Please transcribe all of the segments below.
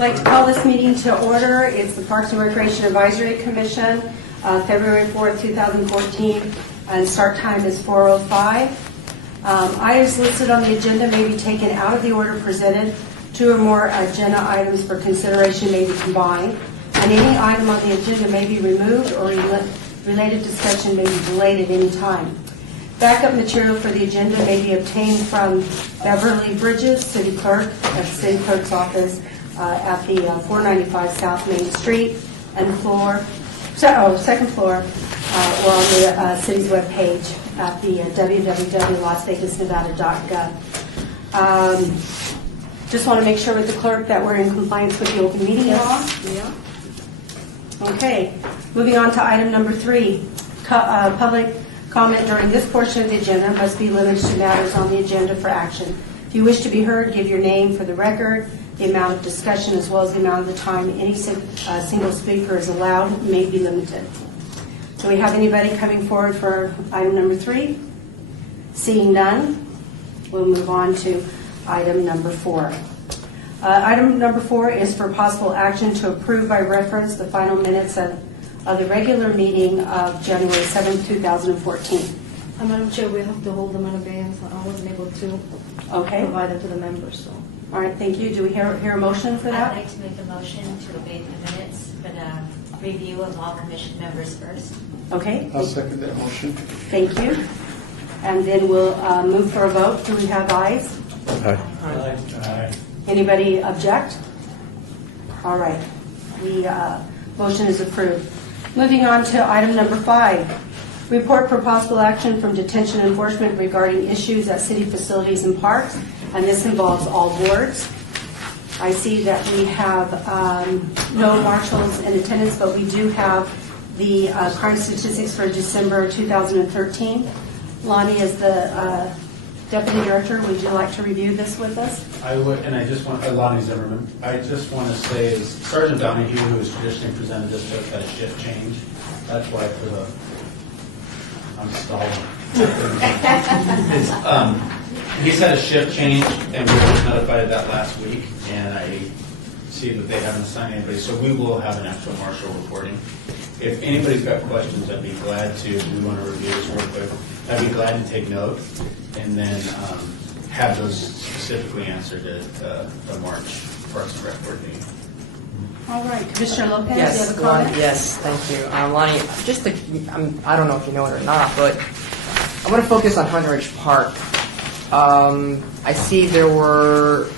I'd like to call this meeting to order. It's the Parks and Recreation Advisory Commission, February 4th, 2014, and start time is 4:05. Items listed on the agenda may be taken out of the order presented. Two or more agenda items for consideration may be combined, and any item on the agenda may be removed or related discussion may be delayed at any time. Backup material for the agenda may be obtained from Beverly Bridges, City Clerk, at the City Clerk's office at the 495 South Main Street, and second floor, or on the city's webpage at the www.lasvegasnevada.gov. Just want to make sure with the clerk that we're in compliance with the open meeting law. Yeah. Okay, moving on to item number 3. Public comment during this portion of the agenda must be limited to matters on the agenda for action. If you wish to be heard, give your name for the record, the amount of discussion, as well as the amount of the time any single speaker is allowed may be limited. Do we have anybody coming forward for item number 3? Seeing none, we'll move on to item number 4. Item number 4 is for possible action to approve by reference the final minutes of the regular meeting of January 7th, 2014. Madam Chair, we have to hold them in abeyance. I wasn't able to provide them to the members. So. All right, thank you. Do we hear a motion for that? I'd like to make a motion to abate the minutes for the review of all commission members first. Okay. I'll second that motion. Thank you. And then we'll move for a vote. Do we have ayes? Aye. Anybody object? All right. The motion is approved. Moving on to item number 5. Report for possible action from detention enforcement regarding issues at city facilities and parks, and this involves all boards. I see that we have no marshals in attendance, but we do have the crime statistics for December 2013. Lonnie, as the Deputy Director, would you like to review this with us? I would, and I just want, Lonnie Zimmerman, I just want to say is Sergeant Donahue, who has traditionally presented this, just had a shift change. That's why for the, I'm stalling. He's had a shift change, and we were notified of that last week, and I see that they haven't assigned anybody, so we will have an actual marshal reporting. If anybody's got questions, I'd be glad to, if we want to review this real quick, I'd be glad to take note, and then have those specifically answered at the March Parks and Rec Board meeting. All right, Commissioner Lopez, do you Yes, have a comment? Lonnie, yes, thank you. Lonnie, just I don't know if you know it or not, but I want to focus on Hunter Ridge Park. I see there were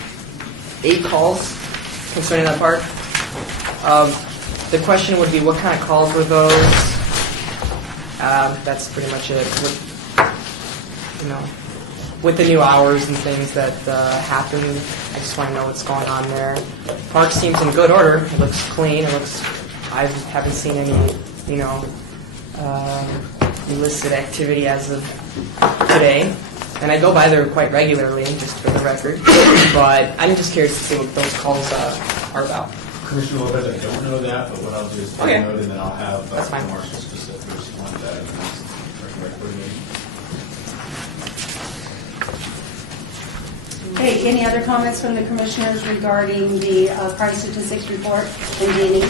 8 calls concerning that park. The question would be, what kind of calls were those? That's pretty much it. With the new hours and things that happened, I just want to know what's going on there. Park seems in good order. It looks clean. I haven't seen any, illicit activity as of today. And I go by there quite regularly, just for the record. But I'm just curious to see what those calls are about. Commissioner Lopez, I don't know that, but what I'll do is take note, and then I'll have That's fine. Marshall specific respond to that at the next board meeting. Okay, any other comments from the commissioners regarding the crime statistics report and D&E?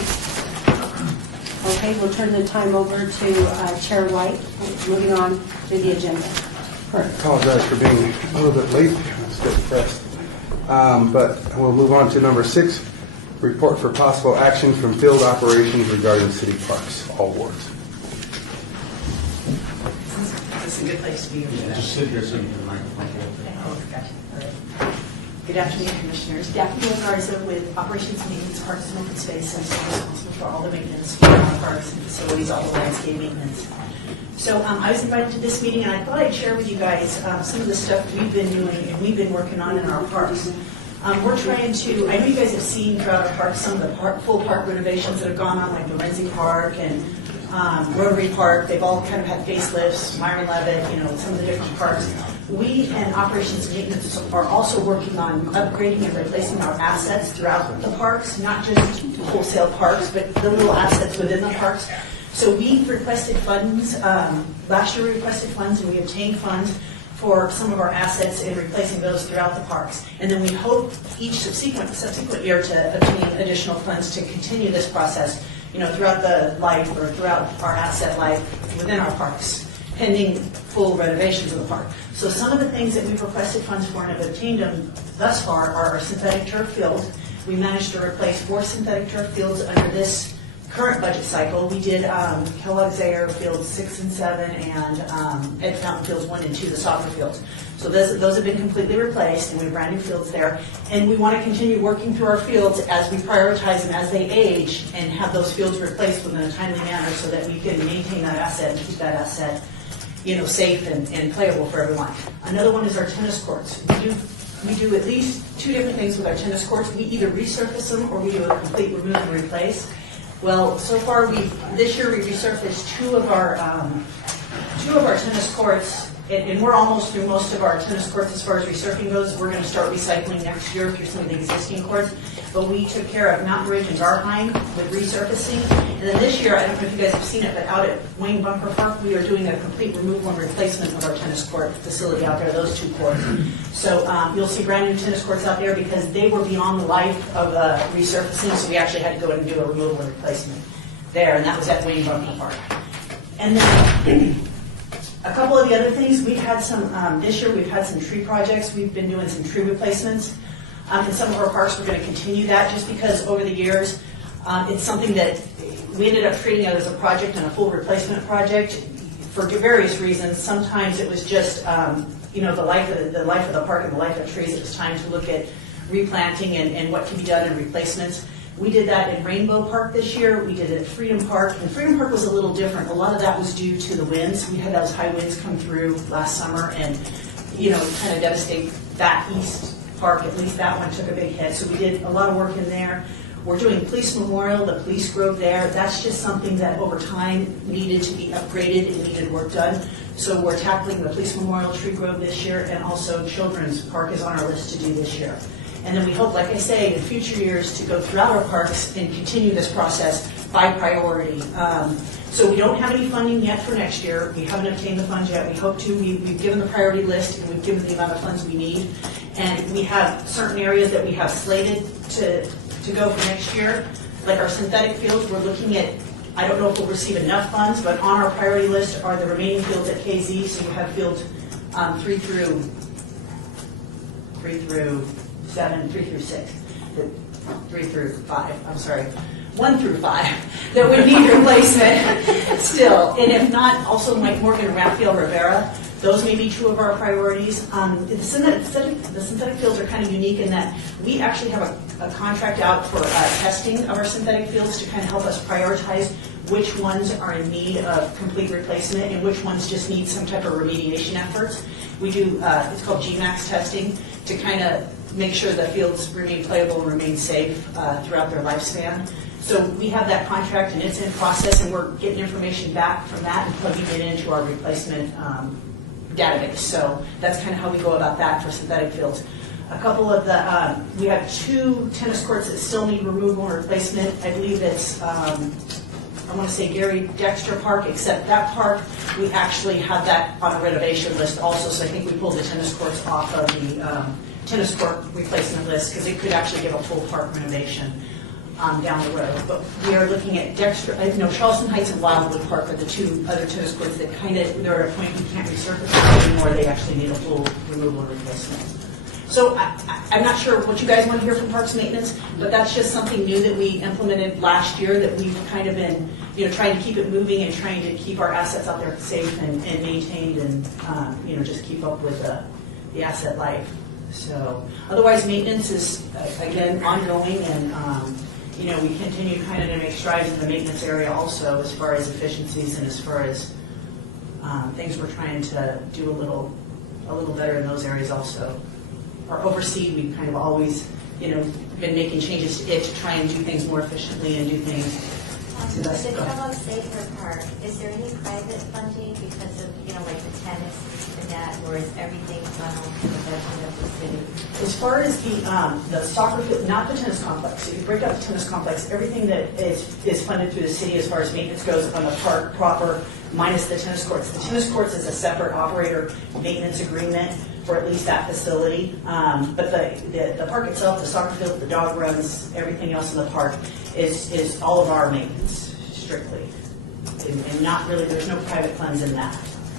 Okay, we'll turn the time over to Chair White, moving on to the agenda. All right, apologize for being a little bit late. I was getting pressed. But we'll move on to number 6, report for possible action from field operations regarding city parks, all wards. It's a good place to be. Just sit here so you can microphone. Oh, gotcha. All right. Good afternoon, Commissioners. Daphne Garza with Operations and Maintenance, Parks and Open Space, and I'm responsible for all the maintenance for our parks and facilities, all the landscape maintenance. So I was invited to this meeting, and I thought I'd share with you guys some of the stuff we've been doing and we've been working on in our parks. We're trying to, I know you guys have seen throughout our parks some of the full park renovations that have gone on, like Lorenzi Park and Rotary Park. They've all kind of had facelifts, Myron Levitt, some of the different parks. We and Operations and Maintenance are also working on upgrading and replacing our assets throughout the parks, not just wholesale parks, but the little assets within the parks. So we requested funds, last year we requested funds and we obtained funds for some of our assets and replacing those throughout the parks. And then we hope each subsequent year to obtain additional funds to continue this process, throughout the life or throughout our asset life within our parks, pending full renovations of the park. So some of the things that we've requested funds for and have obtained them thus far are our synthetic turf field. We managed to replace 4 synthetic turf fields under this current budget cycle. We did Kellogg Zaire fields 6 and 7 and Ed Fountain fields 1 and 2, the soccer fields. So those have been completely replaced, and we have brand new fields there. And we want to continue working through our fields as we prioritize them as they age and have those fields replaced within a timely manner so that we can maintain that asset and keep that asset safe and playable for everyone. Another one is our tennis courts. We do at least 2 different things with our tennis courts. We either resurface them or we do a complete remove and replace. Well, so far this year we resurfaced 2 of our tennis courts, and we're almost through most of our tennis courts as far as resurfacing goes. We're going to start recycling next year through some of the existing courts. But we took care of Mountain Ridge and Garheim with resurfacing. And then this year, I don't know if you guys have seen it, but out at Wayne Bunker Park, we are doing a complete removal and replacement of our tennis court facility out there, those 2 courts. So you'll see brand new tennis courts out there because they were beyond the life of resurfacing, so we actually had to go in and do a removal and replacement there, and that was at Wayne Bunker Park. And then a couple of the other things, we've had some, this year we've had some tree projects. We've been doing some tree replacements. In some of our parks, we're going to continue that just because over the years, it's something that we ended up treating it as a project and a full replacement project for various reasons. Sometimes it was just, the life of the park and the life of trees. It was time to look at replanting and what can be done in replacements. We did that in Rainbow Park this year. We did it at Freedom Park. And Freedom Park was a little different. A lot of that was due to the winds. We had those high winds come through last summer and, kind of devastate that east park. At least that one took a big hit. So we did a lot of work in there. We're doing Police Memorial, the police grove there. That's just something that over time needed to be upgraded and needed work done. So we're tackling the Police Memorial tree grove this year, and also Children's Park is on our list to do this year. And then we hope, like I say, in future years to go throughout our parks and continue this process by priority. So we don't have any funding yet for next year. We haven't obtained the funds yet. We hope to. We've given the priority list and we've given the amount of funds we need. And we have certain areas that we have slated to go for next year. Like our synthetic fields, we're looking at, I don't know if we'll receive enough funds, but on our priority list are the remaining fields at KZ. So you have fields 3 through 7, 3 through 6, 3 through 5, I'm sorry, 1 through 5, that would need replacement still. And if not, also Mike Morgan and Raphael Rivera, those may be 2 of our priorities. The synthetic fields are kind of unique in that we actually have a contract out for testing of our synthetic fields to kind of help us prioritize which ones are in need of complete replacement and which ones just need some type of remediation efforts. We do, it's called GMAX testing to kind of make sure the fields remain playable and remain safe throughout their lifespan. So we have that contract and it's in process, and we're getting information back from that and plugging it into our replacement database. So that's kind of how we go about that for synthetic fields. A couple of the, we have 2 tennis courts that still need removal and replacement. I believe it's, I want to say Gary Dexter Park, except that park, we actually have that on a renovation list also. So I think we pulled the tennis courts off of the tennis court replacement list because it could actually give a full park renovation down the road. But we are looking at Dexter, Charleston Heights and Wildwood Park are the 2 other tennis courts that kind of, they're at a point we can't resurface anymore. They actually need a full removal and replacement. So I'm not sure what you guys want to hear from Parks Maintenance, but that's just something new that we implemented last year that we've kind of been, trying to keep it moving and trying to keep our assets out there safe and maintained and, just keep up with the asset life. So otherwise, maintenance is, again, ongoing, and, we continue kind of to make strides in the maintenance area also as far as efficiencies and as far as things we're trying to do a little better in those areas also. Our overseed, we've kind of always, been making changes to it to try and do things more efficiently and do things Did some of Safer Park, is there any private funding because of, like the tennis and that, or is everything funneled to the budget of the city? As far as the soccer field, not the tennis complex, if you break out the tennis complex, everything that is funded through the city as far as maintenance goes on the park proper, minus the tennis courts. The tennis courts is a separate operator maintenance agreement for at least that facility. But the park itself, the soccer field, the dog runs, everything else in the park is all of our maintenance strictly. And not really, there's no private funds in that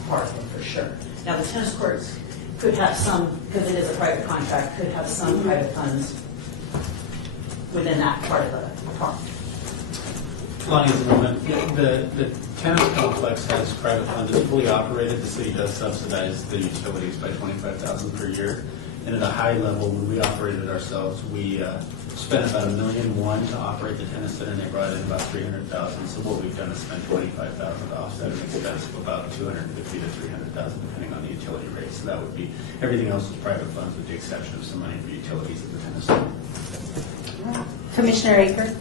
part of it for sure. Now, the tennis courts could have some, because it is a private contract, could have some private funds within that part of the park. Lonnie, at the moment, the tennis complex has private funds. It's fully operated. The city does subsidize the utilities by $25,000 per year. And at a high level, when we operated ourselves, we spent about $1.1 million to operate the tennis center, and they brought in about $300,000. So what we've done is spend $25,000 to offset an expense of about $250,000 to $300,000, depending on the utility rate. So that would be, everything else is private funds with the exception of some money for utilities at the tennis center. Commissioner Aker?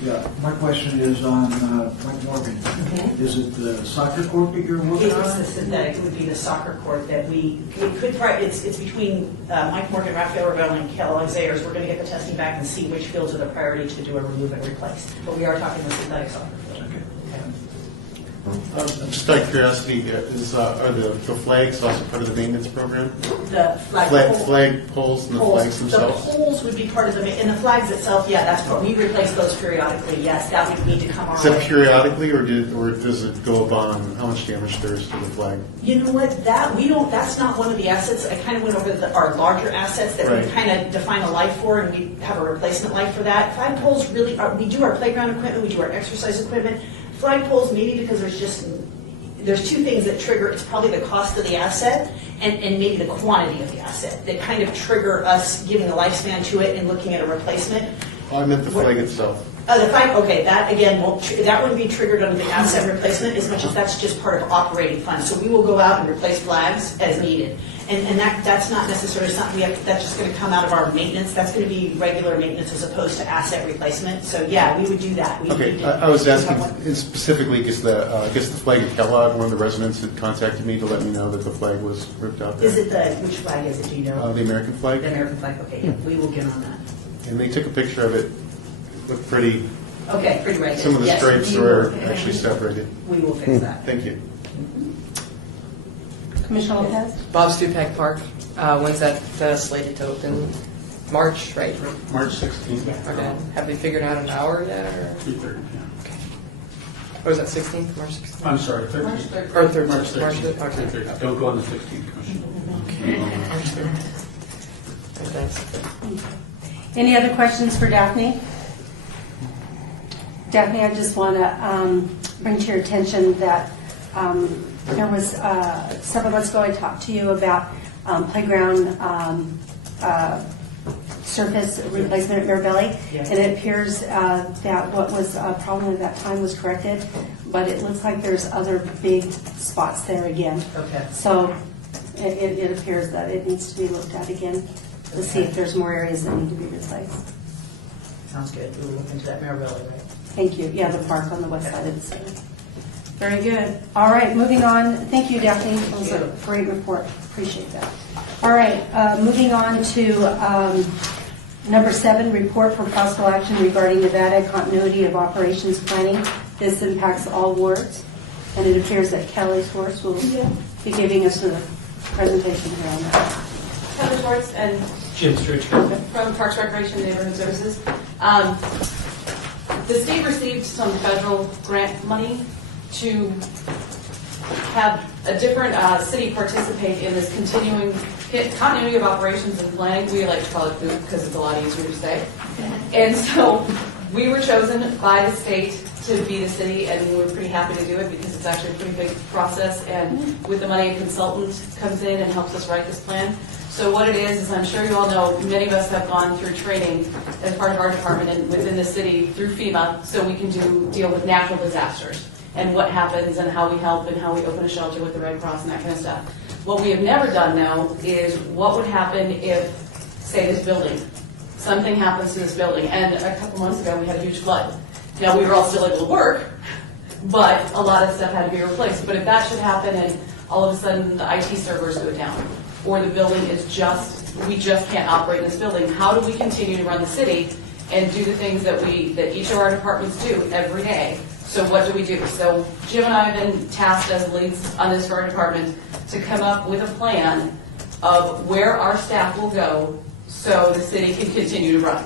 Yeah, my question is on Mike Morgan. Is it the soccer court that you're working It's the on? synthetic, it would be the soccer court that it's between Mike Morgan, Raphael Ravel, and Kellogg Zayers. We're going to get the testing back and see which fields are the priority to do a remove and replace. But we are talking the synthetic soccer field. Just out of curiosity, are the flags also part of the maintenance program? The Flag poles and the flags themselves? The poles would be part of and the flags itself, yeah, that's what we replace those periodically, yes, that would need to come Is on. that periodically, or does it go upon how much damage there is to the flag? You know what, that's not one of the assets. I kind of went over our larger assets that we kind of define a life for, and we have a replacement life for that. Flag poles really are, we do our playground equipment, we do our exercise equipment. Flag poles, maybe because there's two things that trigger, it's probably the cost of the asset and maybe the quantity of the asset that kind of trigger us giving a lifespan to it and looking at a replacement. Oh, I meant the flag itself. The flag, okay, that again, that wouldn't be triggered under the asset replacement as much as that's just part of operating funds. So we will go out and replace flags as needed. And that's not necessarily something that's just going to come out of our maintenance. That's going to be regular maintenance as opposed to asset replacement. So yeah, we would do that. Okay, I was asking specifically because I guess the flag at Kellogg, one of the residents had contacted me to let me know that the flag was ripped out there. Is it which flag is it, do you know? The American flag. The American flag, okay, yeah, we will get on that. And they took a picture of it. Looked pretty. Okay, pretty right. Some of the Yes, stripes we were will. actually separated. We will fix that. Thank you. Commissioner Lopez? Bob Stupak Park, when's that slated to open? March, right? March 16th. Okay. Have they figured out an hour yet? Or? 3:30, yeah. Or is that 16th? March 16th? I'm sorry, 13th. Or 13th? March 13th. March 13th. Okay. 3:30. Don't go on the 16th, Commissioner. Thanks. Any other questions for Daphne? Daphne, I just want to bring to your attention that there was several months ago I talked to you about playground surface replacement at Mirabelli, Yes. and it appears that what was a problem at that time was corrected, but it looks like there's other big spots there again. Okay. So it appears that it needs to be looked at again to see if there's more areas that need to be replaced. Sounds good. We'll look into that Mirabelli, right? Thank you. Yeah, the park on the west side of the city. Very good. All right, moving on. Thank you, Daphne. It was a great report. Appreciate that. All right, moving on to number 7, report for possible action regarding Nevada continuity of operations planning. This impacts all wards, and it appears that Kelly Schwartz will be giving us a presentation here on that. Heather Schwartz and Jim Stritch. from Parks, Recreation, and Neighborhood Services. The state received some federal grant money to have a different city participate in this continuity of operations and planning. We like to call it food because it's a lot easier to say. And so we were chosen by the state to be the city, and we're pretty happy to do it because it's actually a pretty big process. And with the money, a consultant comes in and helps us write this plan. So what it is I'm sure you all know, many of us have gone through training as part of our department and within the city through FEMA, so we can deal with natural disasters and what happens and how we help and how we open a shelter with the Red Cross and that kind of stuff. What we have never done now is what would happen if, say, this building, something happens to this building, and a couple months ago we had a huge flood. Now, we were all still able to work, but a lot of stuff had to be replaced. But if that should happen and all of a sudden the IT servers go down, or the building is we just can't operate this building, how do we continue to run the city and do the things that each of our departments do every day? So what do? So Jim and I have been tasked as leads on this for our department to come up with a plan of where our staff will go so the city can continue to run.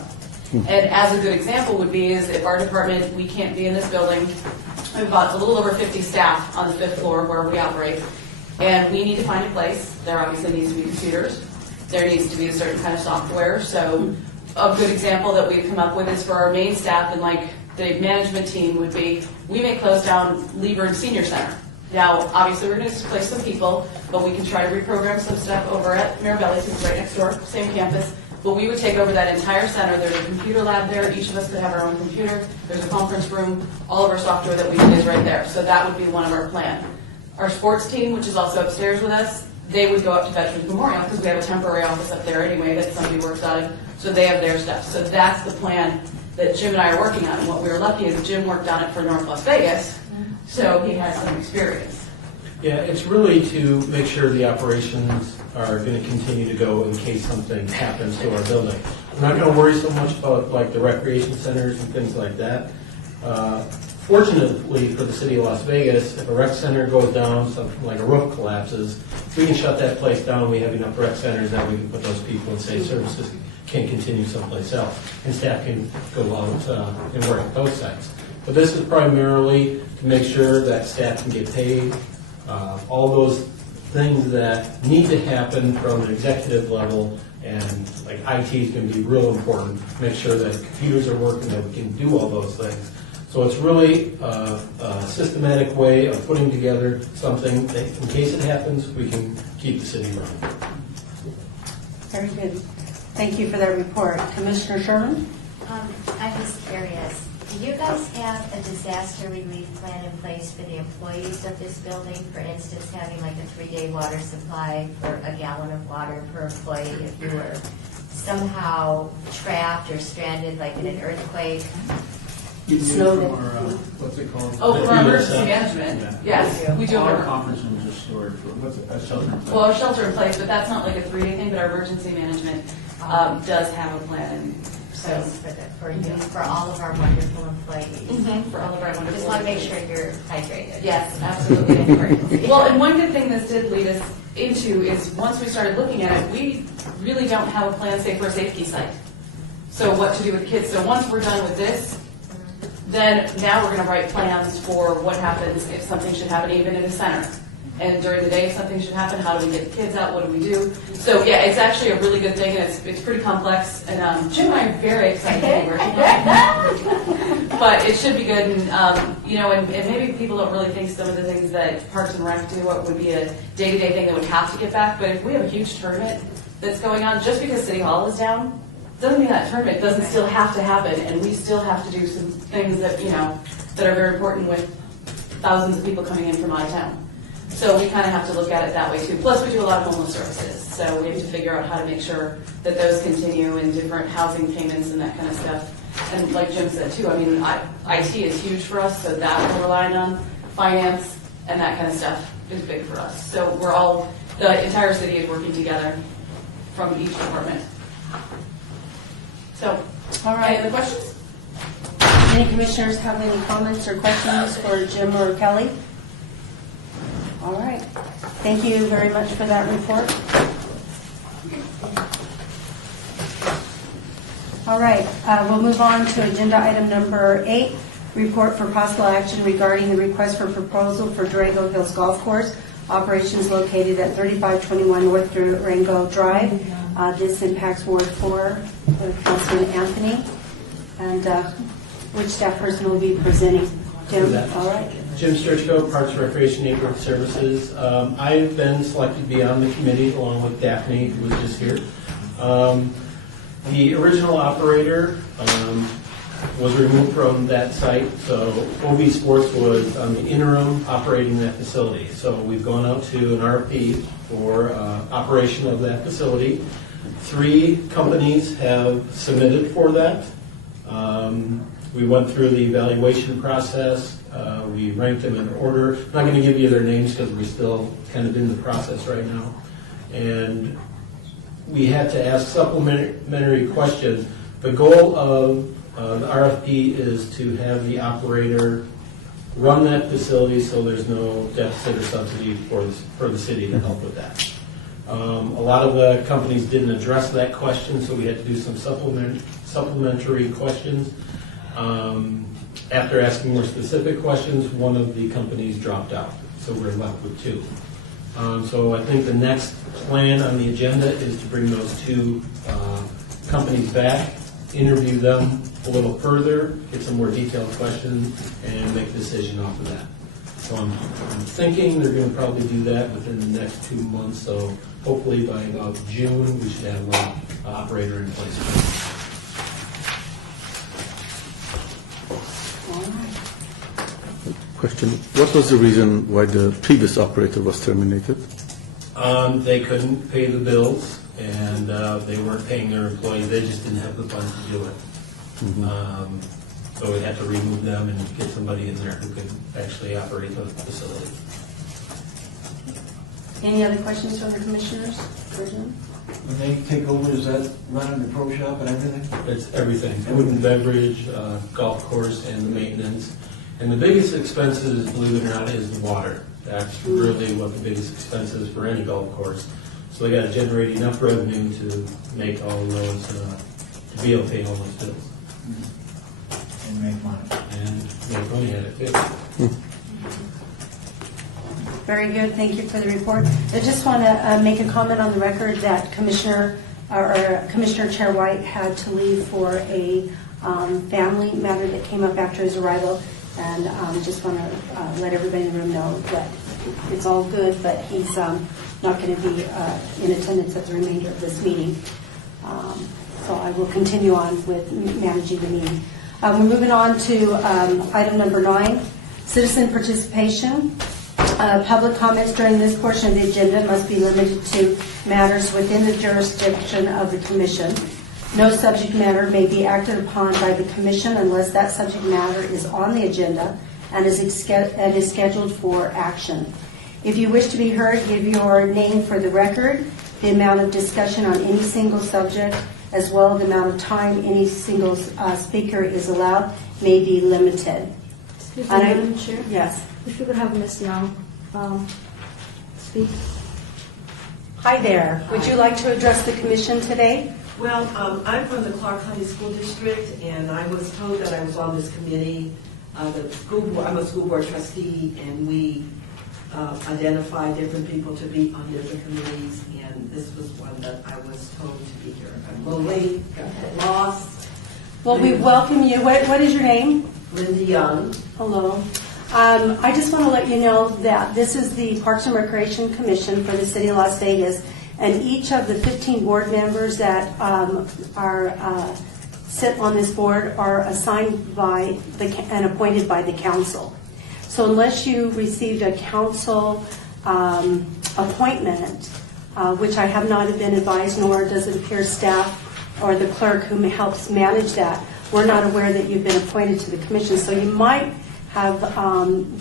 And as a good example would be is if our department, we can't be in this building, we've got a little over 50 staff on the 5th floor where we operate, and we need to find a place. There obviously needs to be computers. There needs to be a certain kind of software. So a good example that we've come up with is for our main staff and like the management team would be, we may close down Lieber Senior Center. Now, obviously, we're going to displace some people, but we can try to reprogram some stuff over at Mirabelli's, which is right next door, same campus. But we would take over that entire center. There's a computer lab there. Each of us could have our own computer. There's a conference room. All of our software that we need is right there. So that would be one of our plan. Our sports team, which is also upstairs with us, they would go up to Veterans Memorial because we have a temporary office up there anyway that somebody works out of. So they have their stuff. So that's the plan that Jim and I are working on. And what we were lucky is Jim worked on it for North Las Vegas, so he has some experience. Yeah, it's really to make sure the operations are going to continue to go in case something happens to our building. We're not going to worry so much about like the recreation centers and things like that. Fortunately for the city of Las Vegas, if a rec center goes down, something like a roof collapses, we can shut that place down. We have enough rec centers that we can put those people in safe services, can continue someplace else, and staff can go out and work at those sites. But this is primarily to make sure that staff can get paid, all those things that need to happen from an executive level, and like IT is going to be real important. Make sure that computers are working, that we can do all those things. So it's really a systematic way of putting together something that in case it happens, we can keep the city running. Very good. Thank you for that report. Commissioner Sherman? I'm just curious, do you guys have a disaster relief plan in place for the employees of this building? For instance, having like a 3-day water supply for a gallon of water per employee if you were somehow trapped or stranded like in an earthquake? What's it called? Oh, for emergency management, yes, we do. Our conference rooms are stored for, what's it, a shelter in place? Well, our shelter in place, but that's not like a 3-day thing, but our emergency management does have a plan. So For all of our wonderful employees. For all of our wonderful Just want to make employees. sure you're hydrated. Yes, absolutely. Well, and one good thing this did lead us into is once we started looking at it, we really don't have a plan, say, for a safety site. So what to do with kids. So once we're done with this, then now we're going to write plans for what happens if something should happen even in a center. And during the day, if something should happen, how do we get the kids out? What do we do? So yeah, it's actually a really good thing, and it's pretty complex. And Jim and I are very excited to be working on it. But it should be good, and and maybe people don't really think some of the things that Parks and Rec do what would be a day-to-day thing that would have to get back. But if we have a huge tournament that's going on, just because City Hall is down, doesn't mean that tournament doesn't still have to happen, and we still have to do some things that that are very important with thousands of people coming in from out of town. So we kind of have to look at it that way too. Plus, we do a lot of homeless services, so we have to figure out how to make sure that those continue and different housing payments and that kind of stuff. And like Jim said too, I mean, IT is huge for us, so that we're relying on. Finance and that kind of stuff is big for us. So the entire city is working together from each department. So, All right. any other questions? Any commissioners have any comments or questions for Jim or Kelly? All right. Thank you very much for that report. All right. We'll move on to agenda item number 8, report for possible action regarding the request for proposal for Durango Hills Golf Course, operations located at 3521 North Durango Drive. This impacts Ward 4, Councilman Anthony. And which staff person will be presenting? Jim, all right. Jim Sturchko, Parks, Recreation, Neighborhood Services. I've been selected to be on the committee along with Daphne, who was just here. The original operator was removed from that site, so OB Sports was on the interim operating that facility. So we've gone out to an RFP for operation of that facility. 3 companies have submitted for that. We went through the evaluation process. We ranked them in order. I'm not going to give you their names because we're still kind of in the process right now. And we had to ask supplementary questions. The goal of the RFP is to have the operator run that facility so there's no deficit or subsidy for the city to help with that. A lot of the companies didn't address that question, so we had to do some supplementary questions. After asking more specific questions, one of the companies dropped out, so we're left with two. So I think the next plan on the agenda is to bring those two companies back, interview them a little further, get some more detailed questions, and make a decision off of that. So I'm thinking they're going to probably do that within the next 2 months, so hopefully by about June, we should have one operator in place. Question. What was the reason why the previous operator was terminated? They couldn't pay the bills, and they weren't paying their employees. They just didn't have the funds to do it. So we had to remove them and get somebody in there who could actually operate the facility. Any other questions from the commissioners? When they take over, is that running the pro shop and everything? It's everything, food and beverage, golf course, and the maintenance. And the biggest expenses, believe it or not, is the water. That's really what the biggest expense is for any golf course. So they got to generate enough revenue to make all those, to be able to pay all those bills. And make money. And make money at it, too. Very good, thank you for the report. I just want to make a comment on the record that Commissioner Chair White had to leave for a family matter that came up after his arrival, and just want to let everybody in the room know that it's all good, but he's not going to be in attendance at the remainder of this meeting. So I will continue on with managing the meeting. We're moving on to item number 9, citizen participation. Public comments during this portion of the agenda must be limited to matters within the jurisdiction of the Commission. No subject matter may be acted upon by the Commission unless that subject matter is on the agenda and is scheduled for action. If you wish to be heard, give your name for the record, the amount of discussion on any single subject, as well as the amount of time any single speaker is allowed may be limited. Excuse me, Madam Chair? Yes. If you could have Ms. Young speak. Hi there. Would you like to address the Commission today? Well, I'm from the Clark County School District, and I was told that I was on this committee. The school board, I'm a school board trustee, and we identify different people to be on different committees, and this was one that I was told to be here. I'm a little late, got lost. Well, we welcome you. What is your name? Linda Young. Hello. I just want to let you know that this is the Parks and Recreation Commission for the City of Las Vegas, and each of the 15 board members that sit on this board are assigned by and appointed by the council. So unless you received a council appointment, which I have not been advised, nor does it appear staff or the clerk who helps manage that, we're not aware that you've been appointed to the commission. So you might have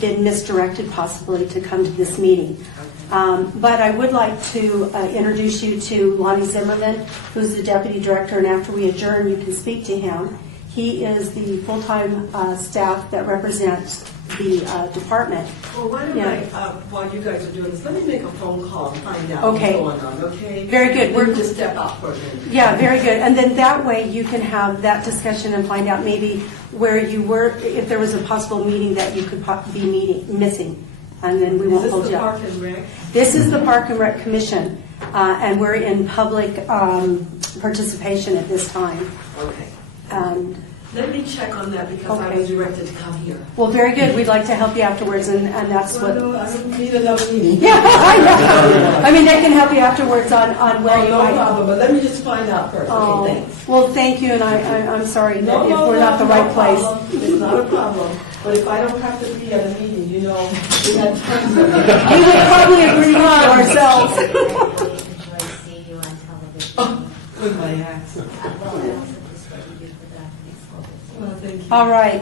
been misdirected possibly to come to this meeting. But I would like to introduce you to Lonnie Zimmerman, who's the Deputy Director, and after we adjourn, you can speak to him. He is the full-time staff that represents the department. Well, why don't I, while you guys are doing this, let me make a phone call and find out Okay. what's going on, okay? Very good. We're just step out for a minute. Yeah, very good. And then that way you can have that discussion and find out maybe where you were, if there was a possible meeting that you could be missing. And then we won't hold you up. Is this the Park and Rec? This is the Park and Rec Commission, and we're in public participation at this time. Okay. And Let me check on that because I was directed to come here. well, very good. We'd like to help you afterwards, and that's what. Well, no, I don't need another meeting. Yeah, I know. I mean, they can help you afterwards on where you no might. problem, but let me just find out first. Oh, Okay, thanks. well, thank you, and I'm sorry that if we're not the right place. It's not a problem. But if I don't have to be at a meeting, you know, we had tons of. We would probably agree to ourselves. Enjoy seeing you on television. With my accent. Well, I also just what you do for the next school. Well, thank you. All right.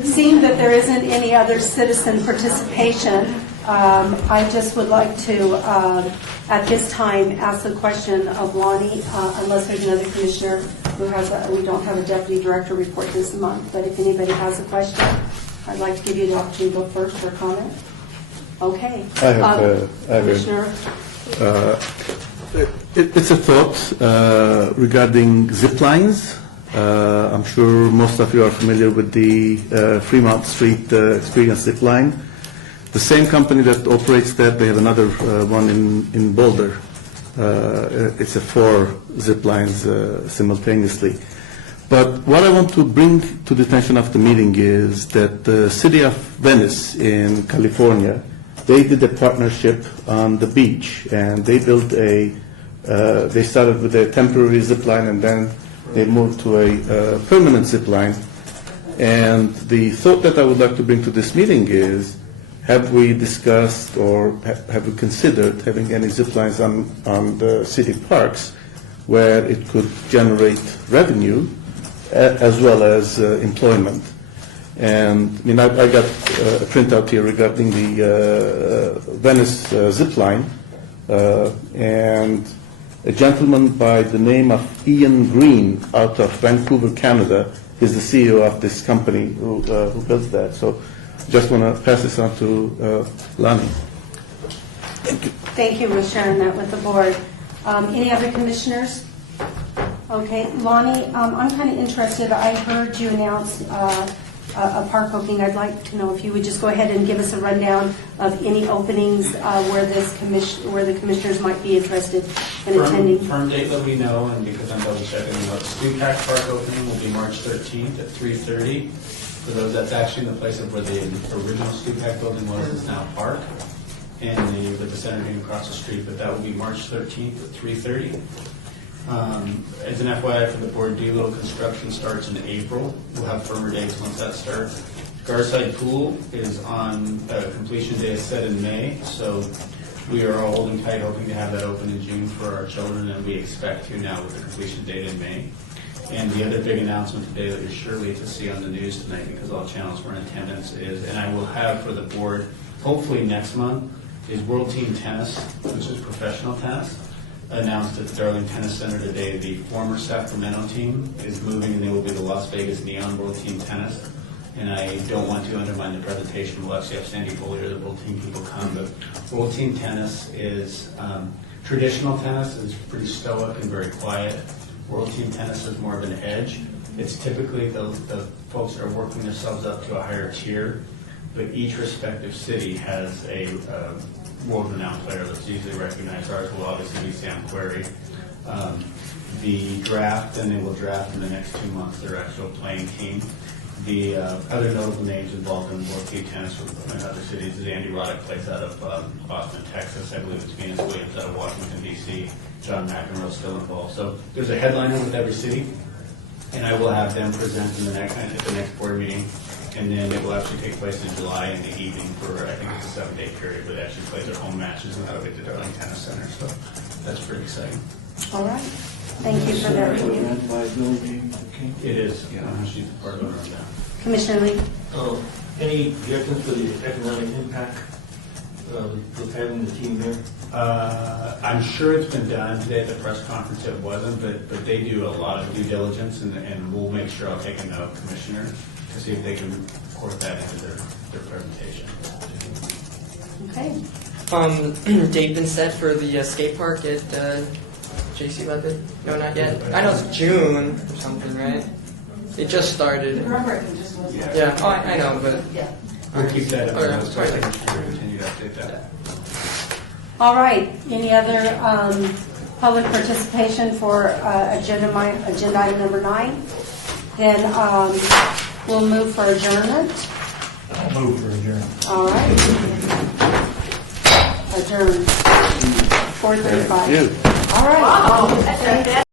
Seeing that there isn't any other citizen participation, I just would like to, at this time, ask the question of Lonnie, unless there's another commissioner who has, we don't have a deputy director report this month, but if anybody has a question, I'd like to give you the opportunity to go first for comment. Okay. I have Commissioner. It's a thought regarding zip lines. I'm sure most of you are familiar with the Fremont Street Experience zip line. The same company that operates that, they have another one in Boulder. It's a 4 zip lines simultaneously. But what I want to bring to the attention of the meeting is that the city of Venice in California, they did a partnership on the beach, and they built they started with a temporary zip line, and then they moved to a permanent zip line. And the thought that I would like to bring to this meeting is, have we discussed or have we considered having any zip lines on the city parks where it could generate revenue as well as employment? And I mean, I got a printout here regarding the Venice zip line, and a gentleman by the name of Ian Green out of Vancouver, Canada, is the CEO of this company who built that. So just want to pass this on to Lonnie. Thank you. Thank you for sharing that with the board. Any other commissioners? Okay, Lonnie, I'm kind of interested. I heard you announce a park opening. I'd like to know if you would just go ahead and give us a rundown of any openings where the commissioners might be interested in attending. Firm date that we know, and because I'm double checking, the Stupak Park opening will be March 13th at 3:30. For those, that's actually in the place of where the original Stupak building was. It's now a park, and with the center being across the street. But that will be March 13th at 3:30. As an FYI for the board, Doolittle construction starts in April. We'll have firmer dates once that starts. Garside Pool is on completion day is set in May, so we are all holding tight, hoping to have that open in June for our children, and we expect to now with the completion date in May. And the other big announcement today that you're surely to see on the news tonight, because all channels were in attendance, is, and I will have for the board, hopefully next month, is World Team Tennis, which is professional tennis, announced at the Darling Tennis Center today. The former Sacramento team is moving, and they will be the Las Vegas Neon World Team Tennis. And I don't want to undermine the presentation. We'll actually have Sandy Follier, the World Team people, come. But World Team Tennis is traditional tennis is pretty stoic and very quiet. World Team Tennis is more of an edge. It's typically the folks that are working themselves up to a higher tier, but each respective city has a world-renowned player that's usually recognized. Ours will obviously be Sam Querrey. The draft, and they will draft in the next 2 months their actual playing team. The other notable names involved in World Team Tennis in other cities is Andy Roddick, plays out of Austin, Texas. I believe it's Venus Williams out of Washington, D.C. John McEnroe still involved. So there's a headliner with every city, and I will have them present at the next board meeting. And then it will actually take place in July in the evening for, I think it's a 7-day period, where they actually play their home matches and that'll be at the Darling Tennis Center. So that's pretty exciting. All right. Thank you for that review. It is. She's part of the rundown. Commissioner Lee. Any objections to the economic impact of having the team here? I'm sure it's been done today at the press conference. It wasn't, but they do a lot of due diligence, and we'll make sure I'll take a note, Commissioner, to see if they can report that into their presentation. Okay. Date been set for the skate park at J.C. Levitt? No, not yet. I know it's June or something, right? It just started. Yeah, oh, I know, but... We'll keep that in mind. Sorry. Continue to update that. All right. Any other public participation for agenda item number 9? Then we'll move for adjournment. I'll move for adjournment. All right. Adjourned. 4:35. All right.